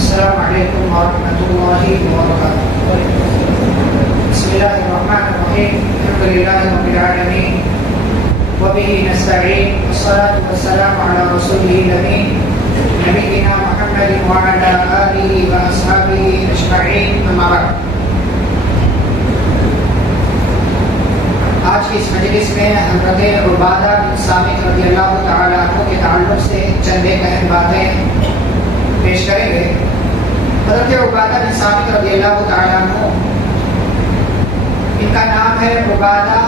السلام علیکم ورحمۃ اللہ وبرکاتہ۔ بسم اللہ الرحمن الرحیم، الحمد للہ رب العالمین وبہ نستعین، والصلاة والسلام علی رسولہ الامین نبینا محمد وعلی آلہ واصحابہ اجمعین، اما بعد۔ آج کی اس مجلس میں حضرت عبادہ بن صامت رضی اللہ تعالیٰ عنہ کے تعلق سے چند ایک اہم باتیں پیش کریں گے۔ حضرت عبادہ بن صامت رضی اللہ تعالیٰ عنہ، ان کا نام ہے عبادہ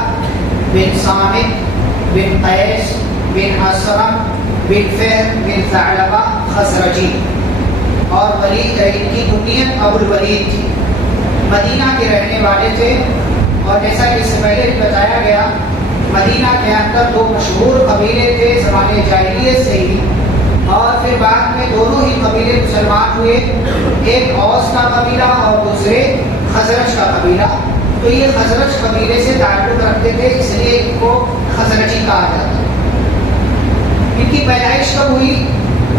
بن صامت بن قیس بن اسرم بن فہر بن ثعلبہ خزرجی، اور ولید ان کی کنیت ابو الولید تھی۔ مدینہ کے رہنے والے تھے، اور جیسا کہ اس سے پہلے بھی بتایا گیا، مدینہ کے اندر دو مشہور قبیلے تھے زمانے جاہلیت سے ہی، اور پھر بعد میں دونوں ہی قبیلے مسلمان ہوئے، ایک اوس کا قبیلہ اور دوسرے خزرج کا قبیلہ۔ تو یہ خزرج قبیلے سے تعلق رکھتے تھے، اس لیے ان کو خزرجی کہا جاتا ہے۔ ان کی پیدائش کب ہوئی؟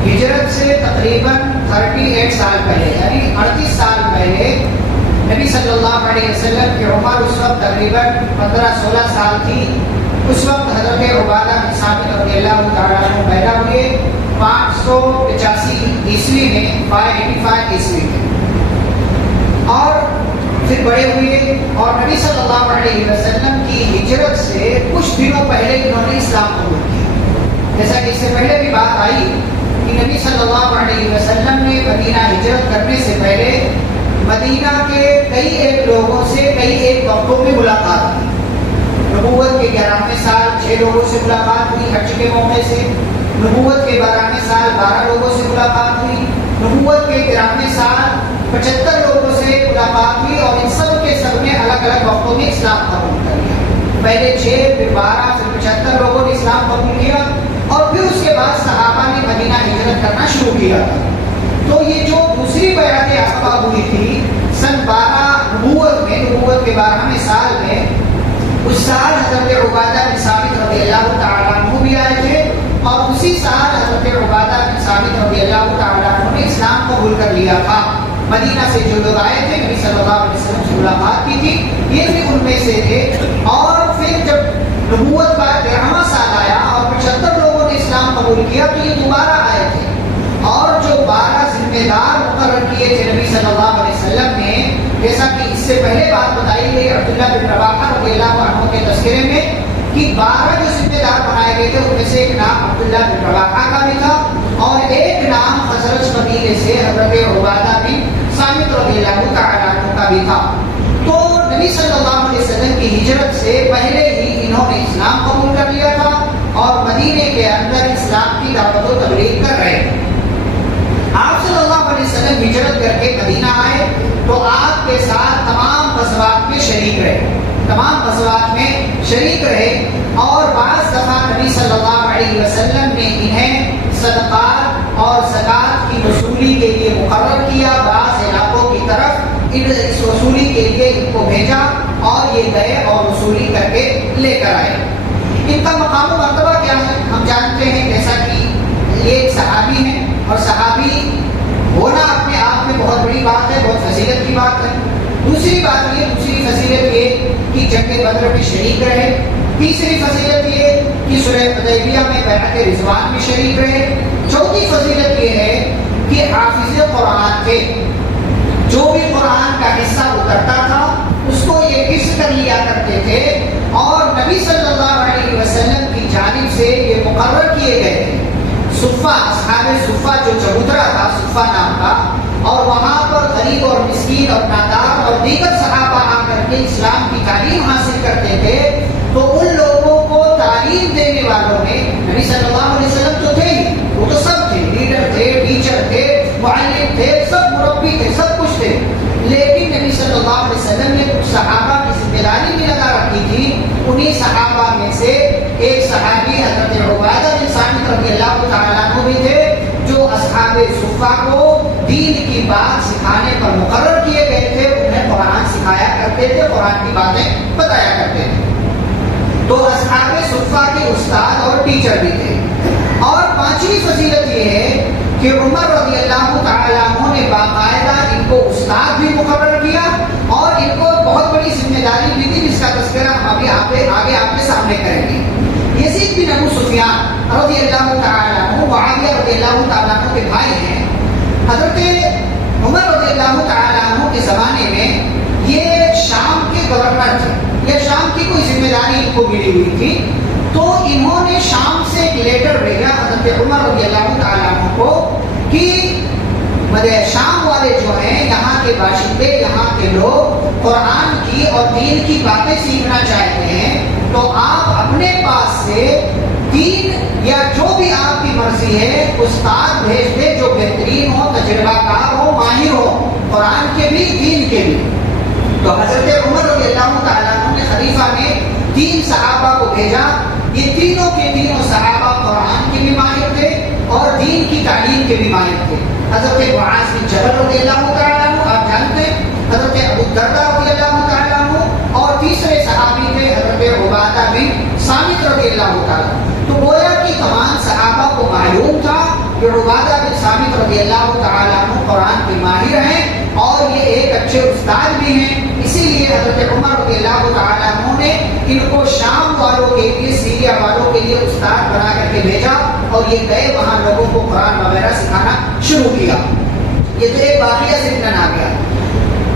ہجرت سے تقریباً 38 سال پہلے، یعنی 38 سال پہلے نبی صلی اللہ علیہ وسلم کی عمر اس وقت تقریباً 15-16 سال تھی۔ اس وقت حضرت عبادہ بن صامت رضی اللہ تعالیٰ عنہ پیدا ہوئے 585 عیسوی میں، 585 عیسوی میں، اور پھر بڑے ہوئے، اور نبی صلی اللہ علیہ وسلم کی ہجرت سے کچھ دنوں پہلے انہوں نے اسلام قبول کیا۔ جیسا کہ اس سے پہلے بھی بات آئی کہ نبی صلی اللہ علیہ وسلم نے مدینہ ہجرت کرنے سے پہلے مدینہ کے کئی ایک لوگوں سے کئی ایک وقتوں میں ملاقات کی۔ نبوت کے 11ویں سال 6 لوگوں سے ملاقات ہوئی حج کے موقع سے، نبوت کے 12ویں سال 12 لوگوں سے ملاقات ہوئی، نبوت کے 13ویں سال 75 لوگوں سے ملاقات ہوئی، اور ان سب کے سب نے الگ الگ وقتوں میں اسلام قبول کر لیا۔ پہلے 6 پھر 12 پھر 75 لوگوں نے اسلام قبول کیا، اور پھر اس کے بعد صحابہ نے مدینہ ہجرت کرنا شروع کیا تھا۔ تو یہ جو دوسری بیعت عقبہ ہوئی تھی سن 12 نبوت کے 12ویں سال میں، اس سال حضرت عبادہ بن صامت رضی اللہ تعالیٰ عنہ بھی آئے تھے، اور اسی سال حضرت عبادہ بن صامت رضی اللہ تعالیٰ عنہ نے اسلام قبول کر لیا تھا۔ مدینہ سے جو لوگ آئے تھے نبی صلی اللہ علیہ وسلم سے ملاقات کی تھی، یہ بھی ان میں سے تھے۔ اور پھر جب نبوت کا 13واں سال آیا اور 75 لوگوں نے اسلام قبول کیا، تو یہ دوبارہ آئے تھے، اور جو 12 ذمہ دار مقرر کیے تھے نبی صلی اللہ علیہ وسلم نے، جیسا کہ اس سے پہلے بات بتائی گئی عبداللہ بن رواحہ رضی اللہ عنہ کے تذکرے میں، کہ 12 جو ذمہ دار بنائے گئے تھے ان میں سے ایک نام عبداللہ بن رواحہ کا بھی تھا، اور ایک نام خزرج قبیلے سے حضرت عبادہ بن صامت رضی اللہ تعالیٰ عنہ کا بھی تھا۔ تو نبی صلی اللہ علیہ وسلم کی ہجرت سے پہلے ہی انہوں نے اسلام قبول کر لیا تھا، اور مدینے کے اندر اسلام کی دعوت و تبلیغ کر رہے تھے۔ آپ صلی اللہ علیہ وسلم ہجرت کر کے مدینہ آئے تو آپ کے ساتھ تمام غزوات میں شریک رہے، اور بعض دفعہ نبی صلی اللہ علیہ وسلم نے انہیں صدقات اور زکوٰۃ کی وصولی کے لیے مقرر کیا۔ بعض علاقوں کی طرف اس وصولی کے لیے ان کو بھیجا، اور یہ گئے اور وصولی کر کے لے کر آئے۔ ان کا مقام و مرتبہ کیا ہے ہم جانتے ہیں، جیسا کہ یہ ایک صحابی ہیں، اور صحابی ہونا اپنے آپ میں بہت بڑی بات ہے، بہت فضیلت کی بات ہے۔ دوسری فضیلت یہ کہ جنگ بدر میں شریک رہے۔ تیسری فضیلت یہ کہ صلح حدیبیہ میں بیعت رضوان میں شریک رہے۔ چوتھی فضیلت یہ ہے کہ حافظ قرآن تھے، جو بھی قرآن کا حصہ اترتا تھا اس کو یہ حفظ کر لیا کرتے تھے، اور نبی صلی اللہ علیہ وسلم کی جانب سے یہ مقرر کیے گئے تھے۔ صفہ، اصحاب صفہ جو چبوترا تھا صفہ نام کا، اور وہاں پر غریب اور مسکین اور نادار اور دیگر صحابہ آ کر کے اسلام کی تعلیم حاصل کرتے تھے، تو ان لوگوں کو تعلیم دینے والوں میں نبی صلی اللہ علیہ وسلم تو تھے ہی، وہ تو سب تھے، لیڈر تھے، ٹیچر تھے، معلم تھے، سب مربی تھے، سب کچھ تھے، لیکن نبی صلی اللہ علیہ وسلم نے کچھ صحابہ کی ذمہ داری بھی لگا رکھی تھی۔ انہی صحابہ میں سے ایک صحابی حضرت عبادہ بن صامت رضی اللہ تعالیٰ عنہ بھی تھے، جو اصحاب صفہ کو دین کی بات سکھانے پر مقرر کیے گئے تھے۔ انہیں قرآن سکھایا کرتے تھے، قرآن کی باتیں بتایا کرتے تھے، تو اصحاب صفہ کے استاد اور ٹیچر بھی تھے۔ اور 5ویں فضیلت یہ ہے کہ عمر رضی اللہ تعالیٰ عنہ نے داری بھی تھی جس کا تذکرہ ہم ابھی آگے آپ کے سامنے کریں گے. یزید بن ابو سفیان رضی اللہ تعالیٰ عنہ معاویہ رضی اللہ تعالیٰ عنہ کے بھائی ہیں. حضرت عمر رضی اللہ تعالیٰ عنہ کے زمانے میں یہ شام کے گورنر تھے, یا شام کی کوئی ذمہ داری ان کو ملی ہوئی تھی. تو انہوں نے شام سے ایک لیٹر بھیجا حضرت عمر رضی اللہ تعالیٰ عنہ کو کہ شام والے جو ہیں, یہاں کے باشندے, یہاں کے لوگ قرآن کی اور دین کی باتیں سیکھنا چاہتے ہیں, تو آپ اپنے پاس سے دین یا جو بھی آپ کی مرضی ہے استاد بھیج دیں جو بہترین ہو, تجربہ کار ہو, ماہر ہو, قرآن کے بھی دین کے بھی. تو حضرت عمر رضی اللہ تعالیٰ عنہ نے, خلیفہ نے 3 صحابہ کو بھیجا. یہ تینوں کے تینوں صحابہ قرآن کے بھی ماہر تھے اور دین کی تعلیم کے بھی ماہر تھے. حضرت معاذ بن جبل رضی اللہ تعالیٰ عنہ آپ جانتے ہیں, حضرت ابو الدرداء رضی اللہ تعالیٰ عنہ, اور تیسرے صحابی تھے حضرت عبادہ بن صامت رضی اللہ تعالیٰ. تو گویا کہ تمام صحابہ کو معلوم تھا کہ عبادہ بن صامت رضی اللہ تعالیٰ عنہ قرآن کے ماہر ہیں اور یہ ایک اچھے استاد بھی ہیں. اسی لیے حضرت عمر رضی اللہ تعالیٰ عنہ نے ان کو شام والوں کے لیے, سیریا والوں کے لیے استاد بنا کر کے بھیجا اور یہ گئے وہاں لوگوں کو قرآن وغیرہ سکھانا شروع کیا. یہ تو ایک واقعہ ضمن آ گیا.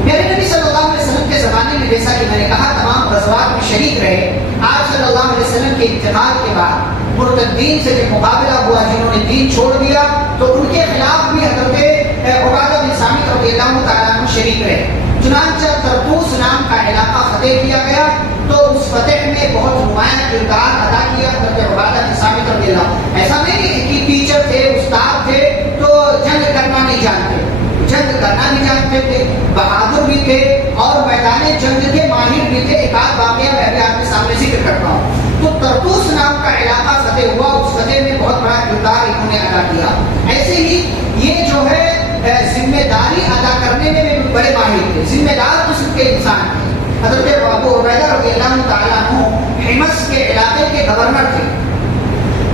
میرے نبی صلی اللہ علیہ وسلم کے زمانے میں جیسا کہ میں نے کہا تمام غزوات میں شریک رہے. آپ صلی اللہ علیہ وسلم کے انتقال کے بعد مرتدین سے جب مقابلہ ہوا, جنہوں نے دین چھوڑ دیا, تو ان کے خلاف بھی حضرت عبادہ بن صامت رضی اللہ تعالیٰ عنہ شریک رہے. چنانچہ طرطوس نام کا علاقہ فتح کیا گیا, تو اس فتح میں بہت نمایاں کردار ادا کیا حضرت عبادہ بن صامت رضی اللہ. ایسا نہیں کہ ٹیچر تھے, استاد تھے, تو جنگ کرنا نہیں جانتے, جنگ کرنا نہیں جانتے تھے, بہادر بھی تھے اور میدان جنگ کے ماہر بھی تھے. ایک آدھ واقعہ میں ابھی آپ کے سامنے ذکر کرتا ہوں. تو طرطوس نام کا علاقہ فتح ہوا, اس فتح میں بہت بڑا کردار انہوں نے ادا کیا. ایسے ہی یہ جو ہے ذمہ داری ادا کرنے میں بھی بڑے ماہر تھے, ذمہ دار قسم کے انسان تھے. حضرت ابو عبیدہ رضی اللہ تعالیٰ عنہ حمص کے علاقے کے گورنر تھے.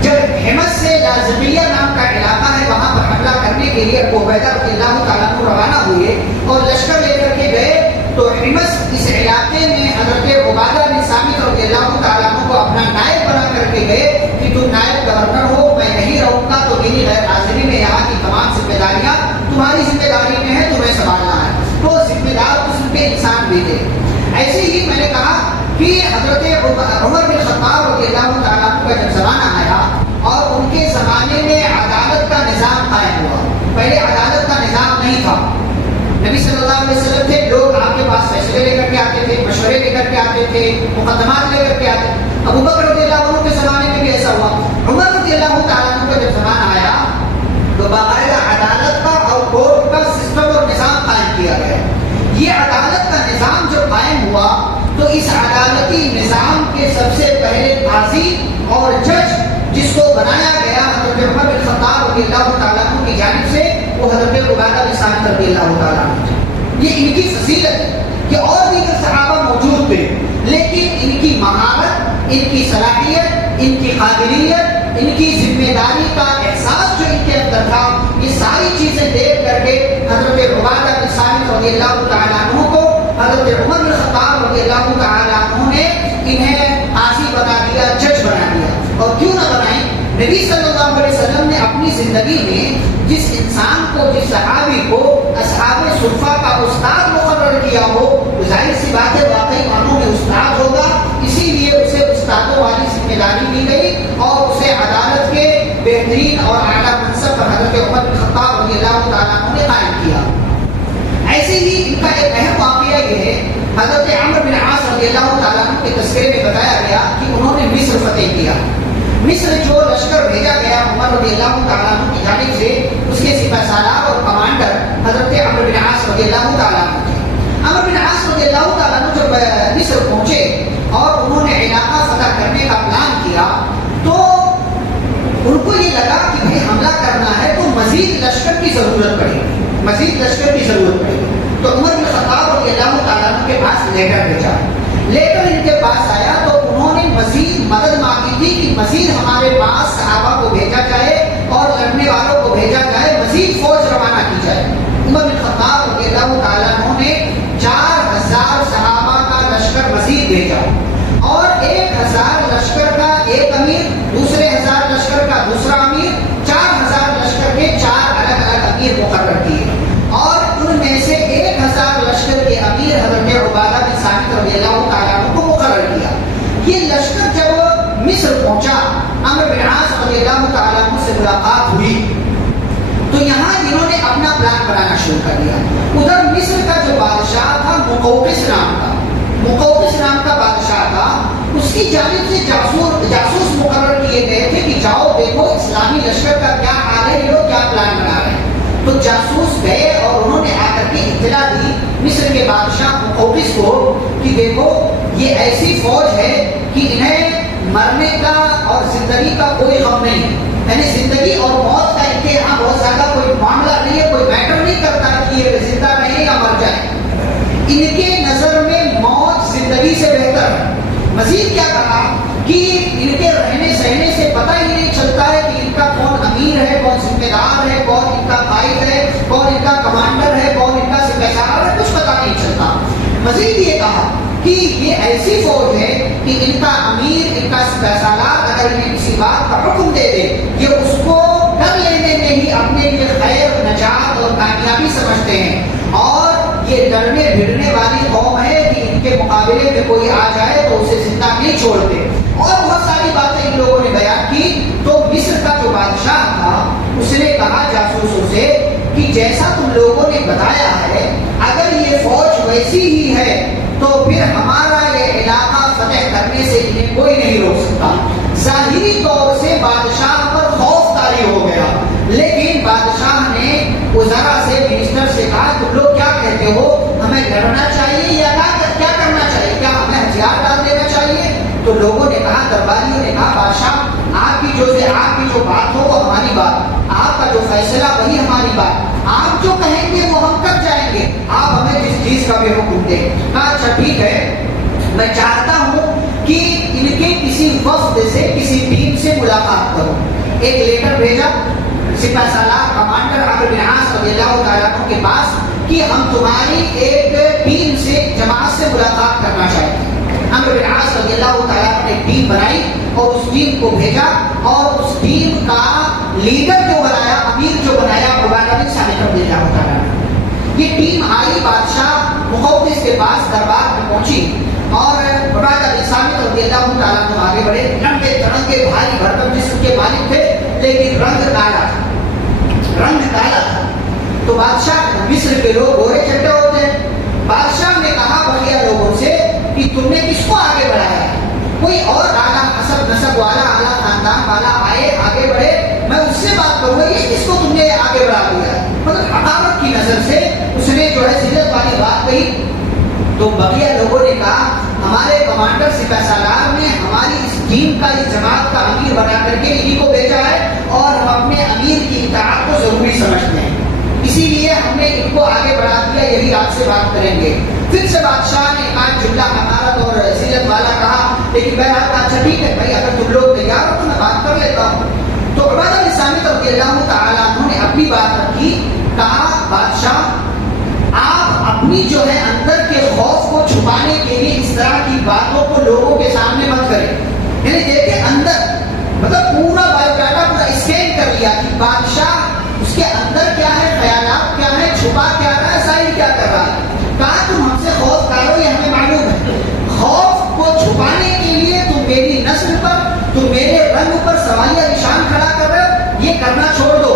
جب حمص سے لازمیہ نام کا علاقہ ہے وہاں پر حملہ کرنے کے لیے ابو عبیدہ رضی اللہ تعالیٰ عنہ روانہ ہوئے اور لشکر لے کر کے گئے, تو حمص اس علاقے میں حضرت عبادہ بن صامت رضی اللہ تعالیٰ عنہ کو اپنا نائب بنا کر کے گئے کہ تم نائب گورنر ہو, میں نہیں رہوں گا, تو میری غیر حاضری میں یہاں کی تمام ذمہ داریاں تمہاری ذمہ داری میں ہے, تمہیں سنبھالنا ہے. تو ذمہ دار قسم کے انسان بھی تھے. ایسے ہی میں نے کہا کہ حضرت عمر بن خطاب رضی اللہ تعالیٰ عنہ کا جب زمانہ آیا اور ان کے زمانے میں عدالت کا نظام قائم ہوا. پہلے عدالت کا نظام نہیں تھا. نبی صلی اللہ علیہ وسلم تھے, لوگ آپ کے پاس فیصلے لے کر کے آتے تھے, مشورے لے کر کے آتے تھے, مقدمات لے کر کے آتے تھے. ابو بکر رضی اللہ عنہ کے زمانے میں بھی ایسا ہوا. عمر رضی اللہ تعالیٰ عنہ کا جب زمانہ آیا تو باقاعدہ عدالت کا اور کورٹ کا سسٹم اور نظام قائم کیا گیا. یہ عدالت کا نظام جب قائم ہوا تو اس عدالتی نظام کے سب سے پہلے قاضی اور جج جس کو بنایا گیا حضرت عمر بن خطاب رضی اللہ تعالیٰ عنہ کی جانب سے, وہ حضرت عبادہ بن صامت رضی اللہ تعالیٰ عنہ. یہ ان کی فضیلت ہے کہ اور دیگر صحابہ موجود تھے, لیکن ان کی مہارت, ان کی صلاحیت, ان کی قابلیت, ان کی ذمہ داری کا احساس جو ان کے اندر تھا, یہ ساری چیزیں دیکھ کر کے حضرت عبادہ بن صامت رضی اللہ تعالیٰ عنہ کو حضرت عمر بن خطاب رضی اللہ تعالیٰ عنہ نے انہیں قاضی بنا دیا, جج بنا دیا. اور کیوں نہ بنائیں, نبی صلی اللہ علیہ وسلم نے اپنی زندگی میں جس انسان کو, جس صحابی کو اصحاب صفہ کا استاد مقرر کیا ہو, ظاہر سی بات ہے واقعی معنوں میں استاد ہوگا, اسی لیے اسے استادوں والی ذمہ داری دی گئی اور اسے عدالت کے بہترین اور اعلیٰ منصب پر حضرت عمر بن خطاب رضی اللہ تعالیٰ عنہ نے قائم کیا. ایسے ہی ان کا ایک اہم واقعہ یہ ہے, حضرت عمرو بن عاص رضی اللہ تعالیٰ عنہ کے تذکرے میں بتایا گیا کہ انہوں نے مصر فتح کیا. مصر جو لشکر بھیجا گیا عمر رضی اللہ تعالیٰ عنہ کی جانب سے, اس کے سپہ سالار اور کمانڈر حضرت عمرو بن عاص رضی اللہ تعالیٰ عنہ تھے. عمرو بن عاص رضی اللہ تعالیٰ عنہ جب مصر پہنچے اور انہوں نے علاقہ فتح کرنے کا پلان کیا, تو ان کو یہ لگا کہ بھائی حملہ کرنا ہے تو مزید لشکر کی ضرورت پڑے, مزید لشکر کی ضرورت پڑے. تو عمر بن خطاب رضی اللہ تعالیٰ عنہ کے پاس لیٹر بھیجا. لیٹر ان کے پاس آیا تو انہوں نے مزید مدد مانگی تھی کہ مزید ہمارے پاس صحابہ کو بھیجا جائے اور لڑنے والوں کو بھیجا جائے, مزید فوج روانہ کی جائے. عمر بن خطاب رضی اللہ تعالیٰ عنہ نے 4000 صحابہ کا لشکر بھیجا اور 1000 لشکر کا ایک امیر، دوسرے 1000 لشکر کا دوسرا امیر، 4000 لشکر کے 4 الگ الگ امیر مقرر کیے اور ان میں سے 1000 لشکر کے امیر حضرت عبادہ بن صامت رضی اللہ تعالیٰ عنہ کو مقرر کیا۔ یہ لشکر جب مصر پہنچا، عمرو بن عاص رضی اللہ تعالیٰ عنہ سے ملاقات ہوئی تو یہاں انہوں نے اپنا پلان بنانا شروع کر دیا۔ ادھر مصر کا جو بادشاہ تھا مقوقس نام کا بادشاہ تھا، اس کی جانب سے جاسوس مقرر کیے گئے تھے کہ جاؤ دیکھو اسلامی لشکر کا کیا حال ہے، یہ لوگ کیا پلان بنا رہے ہیں۔ تو جاسوس گئے اور انہوں نے آ کر کے اطلاع دی مصر کے بادشاہ مقوقس کو کہ دیکھو یہ ایسی فوج ہے کہ انہیں مرنے کا اور زندگی کا کوئی غم نہیں ہے، یعنی زندگی اور موت کا ان کے یہاں بہت زیادہ کوئی معاملہ نہیں ہے، کوئی میٹر نہیں کرتا کہ یہ زندہ رہیں یا مر جائیں۔ ان کے نظر میں موت زندگی سے بہتر ہے۔ مزید کیا کہا کہ ان کے رہنے سہنے سے پتہ ہی نہیں چلتا ہے کہ ان کا کون امیر ہے، کون ذمہ دار ہے، کون ان کا قائد ہے، کون ان کا کمانڈر ہے، کون ان کا سپہ سالار ہے، کچھ پتہ نہیں چلتا۔ مزید یہ کہا کہ یہ ایسی فوج ہے کہ ان کا امیر، ان کا سپہ سالار اگر انہیں کسی بات کا حکم دے دے، یہ اس کو کر لینے میں ہی اپنے لیے خیر، نجات اور کامیابی سمجھتے ہیں، اور یہ ڈرنے بھیڑنے والی قوم ہے کہ ان کے مقابلے میں کوئی آ جائے تو اسے زندہ نہیں چھوڑتے۔ اور بہت ساری باتیں ان لوگوں نے بیان کی۔ تو مصر کا جو بادشاہ تھا اس نے کہا جاسوسوں سے کہ جیسا تم لوگوں نے بتایا ہے، اگر یہ فوج ویسی ہی ہے تو پھر ہمارا یہ علاقہ فتح کرنے سے انہیں کوئی نہیں روک سکتا۔ ظاہری طور سے بادشاہ پر خوف طاری ہو گیا، لیکن بادشاہ نے وزراء سے، منسٹر سے کہا تم لوگ کیا کہتے ہو، ہمیں لڑنا چاہیے یا کیا کرنا چاہیے، کیا ہمیں ہتھیار ڈال دینا چاہیے؟ تو لوگوں نے کہا، درباریوں نے کہا بادشاہ آپ کی جو بات ہو وہ ہماری بات، آپ کا جو فیصلہ وہی ہماری بات، آپ جو کہیں گے وہ ہم کر جائیں گے، آپ ہمیں جس چیز کا بھی حکم دیں۔ کہا اچھا ٹھیک ہے، میں چاہتا ہوں کہ ان کے کسی وفد سے، کسی ٹیم سے ملاقات کروں۔ ایک لیٹر بھیجا سپہ سالار کمانڈر عمرو بن عاص رضی اللہ تعالیٰ عنہ کے پاس کہ ہم تمہاری ایک ٹیم سے، جماعت سے ملاقات کرنا چاہتے ہیں۔ عمرو بن عاص رضی اللہ تعالیٰ عنہ نے ایک ٹیم بنائی اور اس ٹیم کو بھیجا، اور اس ٹیم کا لیڈر جو بنایا، امیر جو بنایا، عبادہ بن صامت رضی اللہ تعالیٰ عنہ۔ یہ ٹیم آئی، بادشاہ مقوقس کے پاس دربار میں پہنچی اور عبادہ بن صامت رضی اللہ تعالیٰ عنہ آگے بڑھے، لمبے تڑنگے بھاری بھرکم جسم کے مالک تھے، لیکن رنگ کالا تھا۔ تو بادشاہ، مصر کے لوگ گورے چٹے ہوتے ہیں، بادشاہ نے کہا بقیہ لوگوں سے کہ تم نے کس کو آگے بڑھایا ہے؟ کوئی اور اعلیٰ حسب نسب والا، اعلیٰ خاندان والا آئے، آگے بڑھے، میں اس سے بات کروں گا، یہ کس کو تم نے آگے بڑھا دیا ہے؟ مطلب حقارت کی نظر سے اس نے جو ہے ذلت والی بات کہی۔ تو بقیہ لوگوں نے کہا ہمارے کمانڈر سپہ سالار نے ہماری اس ٹیم کا، اس جماعت کا امیر بنا کر کے انہی کو بھیجا ہے، اور ہم اپنے امیر کی اطاعت کو ضروری سمجھتے ہیں، اسی لیے ہم نے ان کو آگے بڑھا دیا، یہی آپ سے بات کریں گے۔ پھر سے بادشاہ نے آج جملہ حقارت اور ذلت والا کہا، لیکن میں آپ کا اچھا ٹھیک ہے بھائی، اگر تم لوگ تیار ہو تو میں بات کر لیتا ہوں۔ تو عبادہ بن صامت رضی اللہ تعالیٰ عنہ نے اپنی بات رکھی، کہا بادشاہ آپ اپنی جو ہے اندر کے خوف کو چھپانے کے لیے اس طرح کی باتوں کو لوگوں کے سامنے مت کریں۔ یعنی دیکھیں اندر، مطلب پورا بایو ڈاٹا پورا اسکین کر لیا کہ بادشاہ اس کے اندر کیا ہے، خیالات کیا ہے، چھپا کیا رہا ہے، ظاہر کیا کر رہا ہے۔ کہا تم ہم سے خوف کرو، یہ ہمیں معلوم ہے، خوف کو چھپانے کے لیے تم میری نسل پر، تم میرے رنگ پر سوالیہ نشان کھڑا کر رہے ہو، یہ کرنا چھوڑ دو،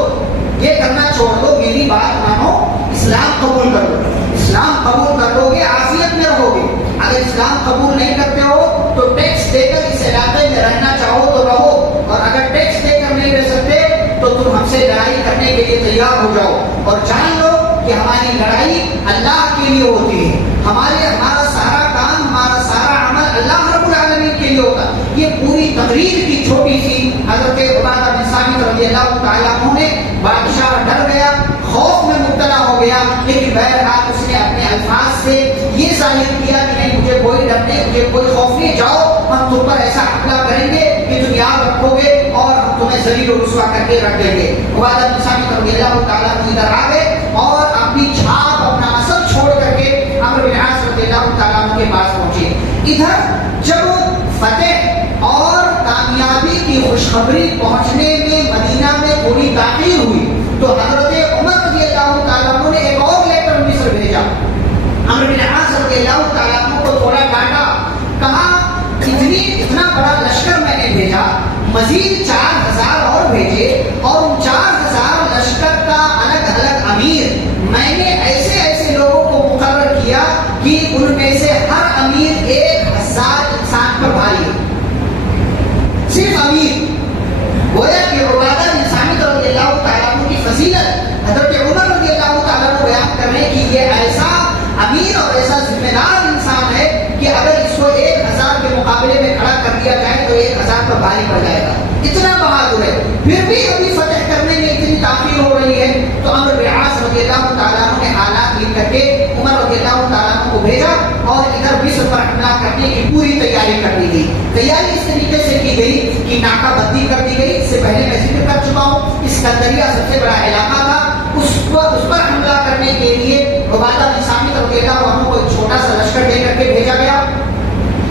یہ کرنا چھوڑ دو، میری بات مانو، اسلام قبول کر لو۔ اسلام قبول کر لو گے عافیت میں رہو گے، اگر اسلام قبول نہیں کرتے ہو تو ٹیکس دے کر اس علاقے میں رہنا چاہو تو رہو، اور اگر ٹیکس دے کر نہیں رہ سکتے تو تم ہم سے لڑائی کرنے کے لیے تیار ہو جاؤ، اور جان لو کہ ہماری لڑائی اللہ کے لیے ہوتی ہے، ہمارا سارا کام، ہمارا سارا عمل اللہ رب العالمین کے لیے ہوتا ہے۔ یہ پوری تقریر کی چھوٹی سی حضرت عبادہ بن صامت رضی اللہ تعالیٰ عنہ نے، بادشاہ ڈر گیا، خوف میں مبتلا ہو گیا، لیکن بہرحال اس نے اپنے الفاظ سے یہ ظاہر کیا کہ نہیں، مجھے کوئی ڈر نہیں، مجھے کوئی خوف نہیں، جاؤ ہم تم پر ایسا حملہ کریں گے کہ تم یاد رکھو گے اور ہم تمہیں ذلیل و رسوا کر کے رکھ دیں گے۔ عبادہ بن صامت رضی اللہ تعالیٰ عنہ ادھر آ گئے اور اپنی چھاپ، اپنا اثر چھوڑ کر کے عمرو بن عاص رضی اللہ تعالیٰ عنہ کے پاس پہنچے۔ ادھر خوشخبری پہنچنے میں مدینہ میں تھوڑی تاخیر ہوئی تو حضرت عمر رضی اللہ تعالیٰ عنہ نے ایک اور لیٹر مصر بھیجا. عمرو بن عاص رضی اللہ تعالیٰ عنہ کو تھوڑا ڈانٹا, کہا اتنا بڑا لشکر میں نے بھیجا, مزید 4000 اور بھیجے, اور ان 4000 لشکر کا الگ الگ امیر میں نے ایسے ایسے لوگوں کو مقرر کیا کہ ان میں سے ہر امیر 1000 انسان پر بھاری ہے. صرف امیر. گویا کہ عبادہ بن صامت رضی اللہ تعالیٰ عنہ کی فضیلت حضرت عمر رضی اللہ تعالیٰ عنہ بیان کر رہے ہیں کہ یہ ایسا امیر اور ایسا ذمہ دار انسان ہے کہ اگر اس کو 1000 کے مقابلے میں کھڑا کر دیا جائے تو 1000 پر بھاری پڑ جائے گا. اتنا بہادر ہے. پھر بھی ابھی فتح کرنے میں اتنی تاخیر ہو رہی ہے تو عمرو بن عاص رضی اللہ تعالیٰ عنہ نے حالات لکھ کر کے عمر رضی اللہ تعالیٰ عنہ کو بھیجا اور ادھر مصر پر حملہ کرنے کی پوری تیاری کر دی گئی. تیاری اس طریقے سے کی گئی کہ ناکہ بندی کر دی گئی. اس سے پہلے میں ذکر کر چکا ہوں, اسکندریہ سب سے بڑا علاقہ تھا, اس پر حملہ کرنے کے لیے عبادہ بن صامت رضی اللہ عنہ کو ایک چھوٹا سا لشکر دے کر کے بھیجا گیا.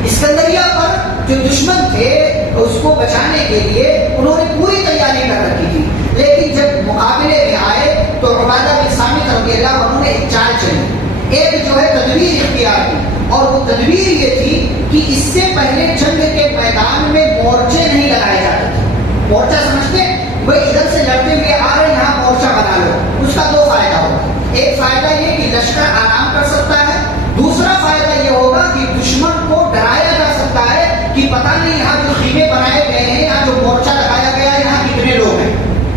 اسکندریہ پر جو دشمن تھے اس کو بچانے کے لیے انہوں نے پوری تیاری کر رکھی تھی, لیکن جب مقابلے میں آئے تو عبادہ بن صامت رضی اللہ عنہ نے ایک چال چلی, ایک جو ہے تدبیر اختیار کی, اور وہ تدبیر یہ تھی کہ اس سے پہلے جنگ کے میدان میں مورچے نہیں لگائے جاتے تھے. مورچہ سمجھتے وہ ادھر سے لڑتے ہوئے آ رہے یہاں مورچہ بنا لو. اس کا دو فائدہ ہوگا. ایک فائدہ یہ کہ لشکر آرام کر سکتا ہے, دوسرا فائدہ یہ ہوگا کہ دشمن کو ڈرایا جا سکتا ہے کہ پتہ نہیں یہاں جو خیمے بنائے گئے ہیں, یہاں جو مورچہ لگایا گیا ہے, یہاں کتنے لوگ ہیں,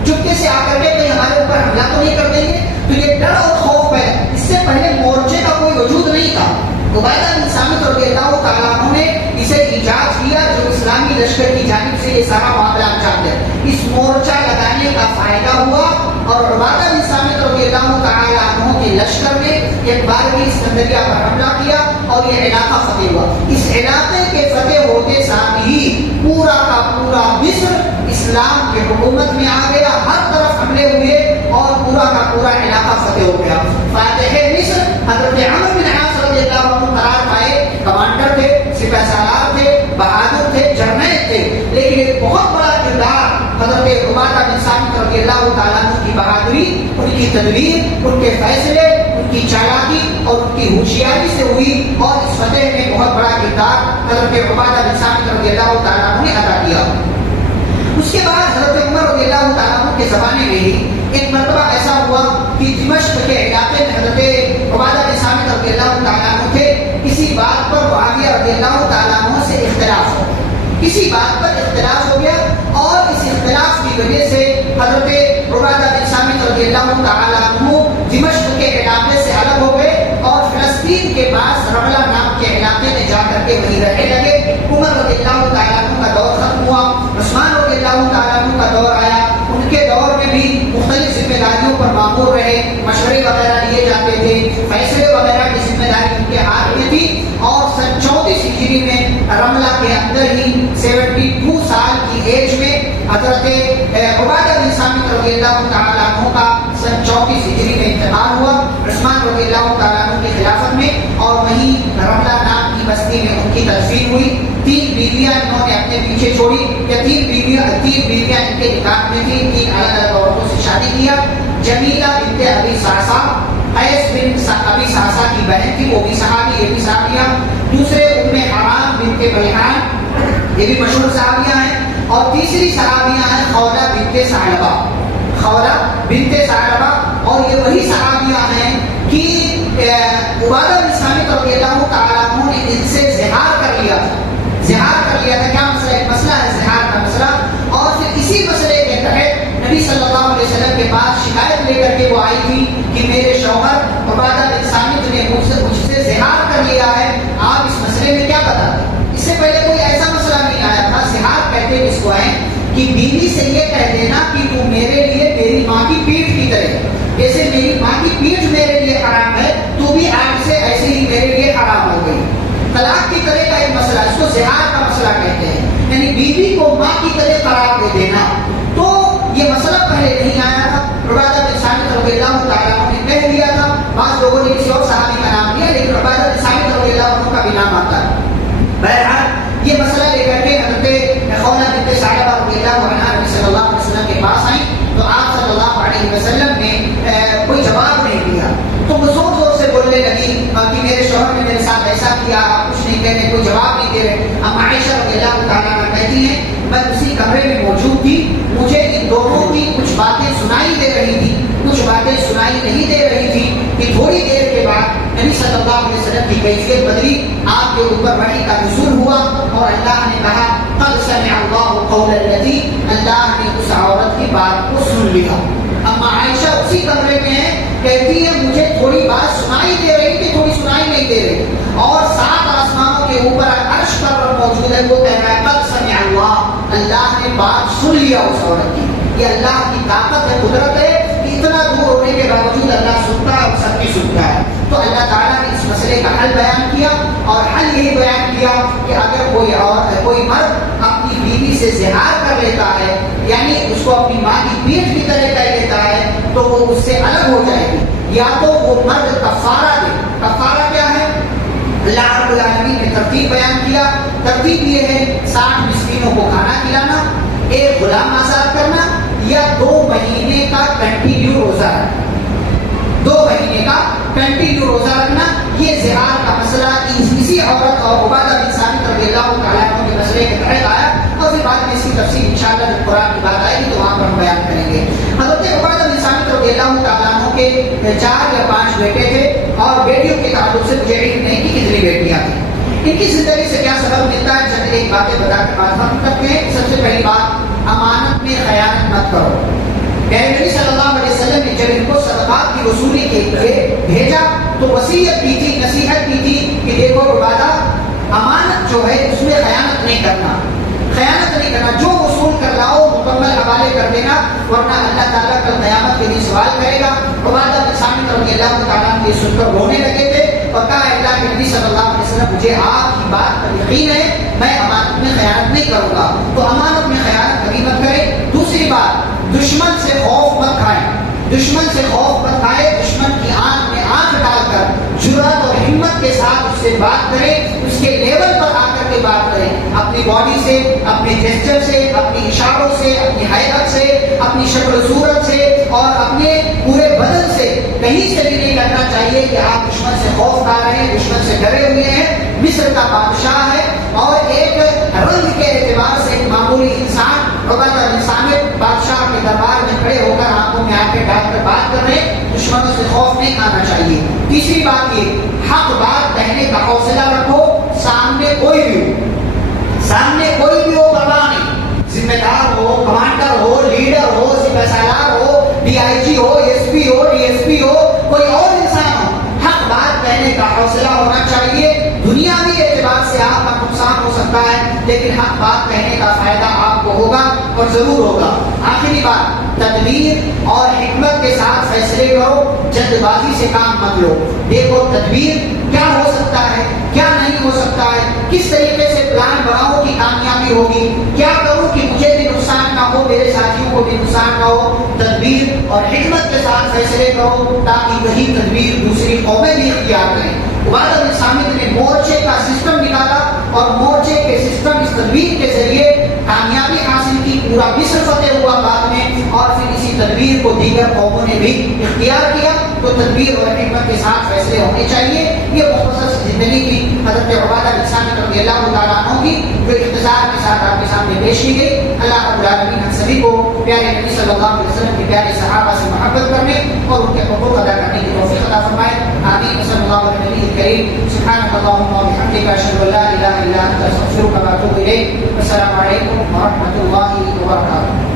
چپکے سے آ کر کے کہیں ہمارے اوپر حملہ تو نہیں کر دیں گے. تو یہ ڈر اور خوف ہے. اس سے پہلے مورچے کا کوئی وجود نہیں تھا. عبادہ بن صامت رضی اللہ تعالیٰ عنہ نے اسے ایجاد کیا جو اسلامی لشکر کی جانب سے یہ سارا معاملہ انجام دیا. اس مورچہ لگانے کا فائدہ ہوا اور عبادہ بن صامت رضی اللہ تعالیٰ عنہ کے لشکر نے ایک بار بھی اسکندریہ پر حملہ کیا اور یہ علاقہ فتح ہوا. اس علاقے کے فتح ہوتے ساتھ ہی پورا کا پورا مصر اسلام کی حکومت میں آ گیا. ہر طرف حملے ہوئے اور پورا کا پورا علاقہ فتح ہو گیا. فاتح مصر حضرت عمرو بن عاص رضی اللہ عنہ قرار پائے. کمانڈر تھے, سپہ سالار تھے, بہادر تھے, جرنیل تھے, لیکن ایک بہت بڑا کردار حضرت عبادہ بن صامت رضی اللہ تعالیٰ عنہ کی بہادری, ان کی تدبیر, ان کے فیصلے, ان کی چالاکی اور ان کی ہوشیاری سے ہوئی, اور اس فتح میں بہت بڑا کردار حضرت عبادہ بن صامت رضی اللہ تعالیٰ عنہ نے ادا کیا. اس کے بعد حضرت عمر رضی اللہ تعالیٰ عنہ کے زمانے میں ہی ایک مرتبہ ایسا ہوا کہ دمشق کے علاقے میں حضرت عبادہ بن صامت رضی اللہ تعالیٰ عنہ تھے. کسی بات پر معاویہ رضی اللہ تعالیٰ عنہ سے اختلاف ہو, کسی بات پر اختلاف ہو گیا, اور اس اختلاف کی وجہ سے حضرت عبادہ بن صامت رضی اللہ تعالیٰ عنہ دمشق کے علاقے سے الگ ہو گئے اور فلسطین کے پاس رملہ نام کے علاقے میں جا کر کے وہیں رہنے لگے. عمر رضی اللہ تعالیٰ عنہ کا دور ختم ہوا, عثمان رضی اللہ تعالیٰ عنہ کا دور آیا. ان کے دور میں بھی مختلف ذمہ داریوں پر مامور رہے, مشورے وغیرہ لیے جاتے تھے, فیصلے وغیرہ کی ذمہ داری ان کے ہاتھ میں تھی. اور سن 34 ہجری میں رملہ کے اندر ہی 72 سال کی ایج میں حضرت عبادہ بن صامت رضی اللہ تعالیٰ عنہ کا سن 34 ہجری میں انتقال ہوا عثمان رضی اللہ تعالیٰ عنہ کی خلافت میں, اور وہیں رملہ نام کی بستی میں ان کی تدفین ہوئی. 3 بیویاں انہوں نے اپنے پیچھے چھوڑی, یا 3 بیویاں ان کے نکاح میں تھی. 3 الگ الگ عورتوں سے شادی کیا. جمیلہ بنت ابی ساسا, قیس بن ابی ساسا کی بہن تھی, وہ بھی صحابی, یہ بھی صحابیہ. دوسرے ام حرام بنت ملحان, یہ بھی مشہور صحابیہ ہیں. اور تیسری صحابیہ ہیں خولہ بنت ثعلبہ, خولہ بنت ثعلبہ. اور یہ وہی صحابیہ ہیں کہ عبادہ بن صامت رضی اللہ تعالیٰ عنہ نے ان سے زہار کر لیا تھا. زہار کر لیا تھا. کیا مسئلہ, ایک مسئلہ ہے زہار کا مسئلہ, اور پھر اسی مسئلے کے تحت نبی صلی اللہ علیہ وسلم کے پاس شکایت لے کر کے وہ آئی تھی کہ میرے شوہر عبادہ بن صامت نے مجھ سے زہار کر لیا ہے, آپ اس مسئلے میں کیا بتاتے. اس سے پہلے کوئی ایسا مسئلہ نہیں آیا تھا. زہار کہتے ہیں اس کو ہے کہ بیوی سے یہ کہہ دینا کہ تو میرے لیے میری ماں کی پیٹھ کی طرح, جیسے میری ماں کی پیٹھ میرے لیے حرام ہے, تو بھی آج سے ایسے ہی میرے لیے حرام ہو گئی. طلاق کی طرح کا ایک مسئلہ, اس کو زہار کا مسئلہ کہتے ہیں, یعنی بیوی کو ماں کی طرح قرار دے دینا. تو یہ مسئلہ پہلے نہیں آیا تھا. عبادہ بن صامت رضی اللہ تعالیٰ عنہ نے کہہ دیا تھا. بعض لوگوں نے کسی اور صحابی کا نام لیا, لیکن عبادہ بن صامت رضی اللہ عنہ کا بھی نام آتا ہے. بہرحال یہ مسئلہ لے کر کے حضرت خولہ بنت ثعلبہ رضی اللہ عنہ نہیں کہہ رہے, کوئی جواب نہیں دے رہے. اب عائشہ رضی اللہ تعالیٰ عنہ کہتی ہیں میں اسی کمرے میں موجود تھی, مجھے ان دونوں کی کچھ باتیں سنائی دے رہی تھی, کچھ باتیں سنائی نہیں دے رہی تھی کہ تھوڑی دیر کے بعد نبی صلی اللہ علیہ وسلم کی کیفیت بدلی, آپ کے اوپر وحی کا نزول ہوا اور اللہ نے کہا قد سمع اللہ قول الذی, اللہ نے اس عورت کی بات کو سن لیا. اما عائشہ اسی کمرے میں ہے, کہتی ہے مجھے تھوڑی بات سنائی دے رہی تھی, تھوڑی سنائی نہیں دے رہی, اور 7 آسمانوں کے اوپر عرش پر موجود ہے, وہ کہہ رہا ہے قد سمع اللہ, اللہ نے بات سن لیا اس عورت کی. یہ اللہ کی طاقت ہے, قدرت ہے, اتنا دور ہونے کے باوجود اللہ سنتا ہے اور سب کی سنتا ہے. تو اللہ تعالیٰ نے اس مسئلے کا حل بیان کیا, اور حل یہی بیان کیا کہ اگر کوئی مرد اپنی بیوی سے زہار کر لیتا ہے, یعنی اس کو اپنی ماں کی پیٹھ کی طرح کہہ لیتا ہے, تو وہ اس سے الگ ہو جائے گی. یا تو وہ مرد کفارہ دے. کفارہ کیا ہے؟ اللہ رب العالمین نے ترتیب بیان کیا. ترتیب یہ ہے 60 مسکینوں کو کھانا کھلانا, 1 غلام آزاد کرنا, یا 2 مہینے کا کنٹینیو روزہ رکھنا. 2 مہینے کا کنٹینیو روزہ رکھنا. یہ زہار کا مسئلہ اسی عورت اور عبادہ بن ثابت رضی اللہ تعالیٰ عنہ کے مسئلے کے تحت آیا, اور پھر بعد میں اس کی تفصیل انشاءاللہ جب قرآن کی بات آئے گی تو وہاں پر ہم بیان کریں گے. حضرت عبادہ بن ثابت رضی اللہ تعالیٰ عنہ کے 4 یا 5 بیٹے تھے, اور بیٹیوں کے تعلق سے مجھے علم نہیں کہ کتنی بیٹیاں تھیں. ان کی زندگی سے کیا سبق ملتا ہے, چند ایک باتیں بتا کے بات ختم کرتے ہیں. سب سے پہلی بات, امانت میں خیانت مت کرو. پیارے نبی صلی اللہ علیہ وسلم نے جب ان کو صدقات کی وصولی کے لیے بھیجا تو وصیت کی تھی, نصیحت کی تھی کہ دیکھو عبادہ, امانت جو ہے اس میں خیانت نہیں کرنا, خیانت نہیں کرنا. جو وصول کر لاؤ مکمل حوالے کر دینا, ورنہ اللہ تعالیٰ کل قیامت کے دن سوال کرے گا. عبادہ بن ثابت رضی اللہ تعالیٰ عنہ یہ سن کر رونے لگے تھے اور کہا اللہ کے نبی صلی اللہ علیہ وسلم مجھے آپ کی بات پر یقین ہے, میں امانت میں خیانت نہیں کروں گا. تو امانت میں خیانت کبھی مت کرے. دوسری بات, دشمن سے خوف مت کھائے. دشمن سے خوف مت کھائے. دشمن کی آنکھ میں آنکھ ڈال کر جرأت اور ہمت کے ساتھ اس سے بات کرے, اس کے لیول پر آ کر کے بات کرے. اپنی باڈی سے, اپنے جسچر سے, اپنی اشاروں سے, اپنی حیرت سے, اپنی شکل و صورت سے, اور اپنے پورے بدن سے کہیں سے بھی نہیں لگنا چاہیے کہ آپ دشمن سے خوف کھا رہے ہیں, دشمن سے ڈرے ہوئے ہیں. مصر کا بادشاہ ہے اور ایک رنگ کے اعتبار سے ایک معمولی انسان عبادہ بن ثابت بادشاہ کے دربار میں کھڑے ہو کر آنکھوں میں آنکھیں ڈال کر بات کر رہے ہیں. دشمنوں سے خوف نہیں کھانا چاہیے. تیسری بات یہ, حق بات کہنے کا حوصلہ رکھو. سامنے کوئی بھی ہو پرواہ نہیں, ذمہ دار ہو, کمانڈر ہو, لیڈر ہو, سپہ سالار ہو, ڈی آئی جی ہو, ایس پی ہو, ڈی ایس پی ہو, کوئی اور انسان ہو, حق بات کہنے کا حوصلہ ہونا چاہیے. دنیاوی اعتبار سے آپ کا نقصان ہو سکتا ہے, لیکن حق بات کہنے کا فائدہ آپ کو ہوگا اور ضرور ہوگا. آخری بات, تدبیر اور حکمت کے ساتھ فیصلے کرو, جلد بازی سے کام مت لو. دیکھو تدبیر کیا ہو سکتا ہے, کیا نہیں ہو سکتا ہے, کس طریقے سے پلان بناؤ کہ کامیابی ہوگی, کیا کروں کہ مجھے بھی نقصان نہ ہو, میرے ساتھیوں کو بھی نقصان نہ ہو. تدبیر اور حکمت کے ساتھ فیصلے کرو تاکہ وہی تدبیر دوسری قومیں بھی اختیار کریں. عبادہ بن ثابت نے مورچے کا سسٹم نکالا اور مورچے کے سسٹم اس تدبیر کے ذریعے کامیابی حاصل کی, پورا مصر فتح ہوا بعد میں, اور پھر اسی تدبیر کو دیگر قوموں نے بھی اختیار کیا. تو تدبیر اور حکمت کے ساتھ فیصلے ہونے چاہیے. یہ مختصر زندگی کی حضرت عبادہ بن ثابت رضی اللہ تعالیٰ عنہ کی جو اختصار کے ساتھ آپ کے سامنے پیش کی گئی. اللہ رب العالمین ہم سبھی کو پیارے نبی صلی اللہ علیہ وسلم کے پیارے صحابہ سے محبت کرنے اور ان کے حقوق ادا کرنے کی توفیق عطا فرمائے. آمین. صلی اللہ علیہ وسلم الكريم. سبحانك اللهم وبحمدك اشهد ان لا اله الا انت استغفرك واتوب اليك. والسلام عليكم ورحمه الله وبركاته.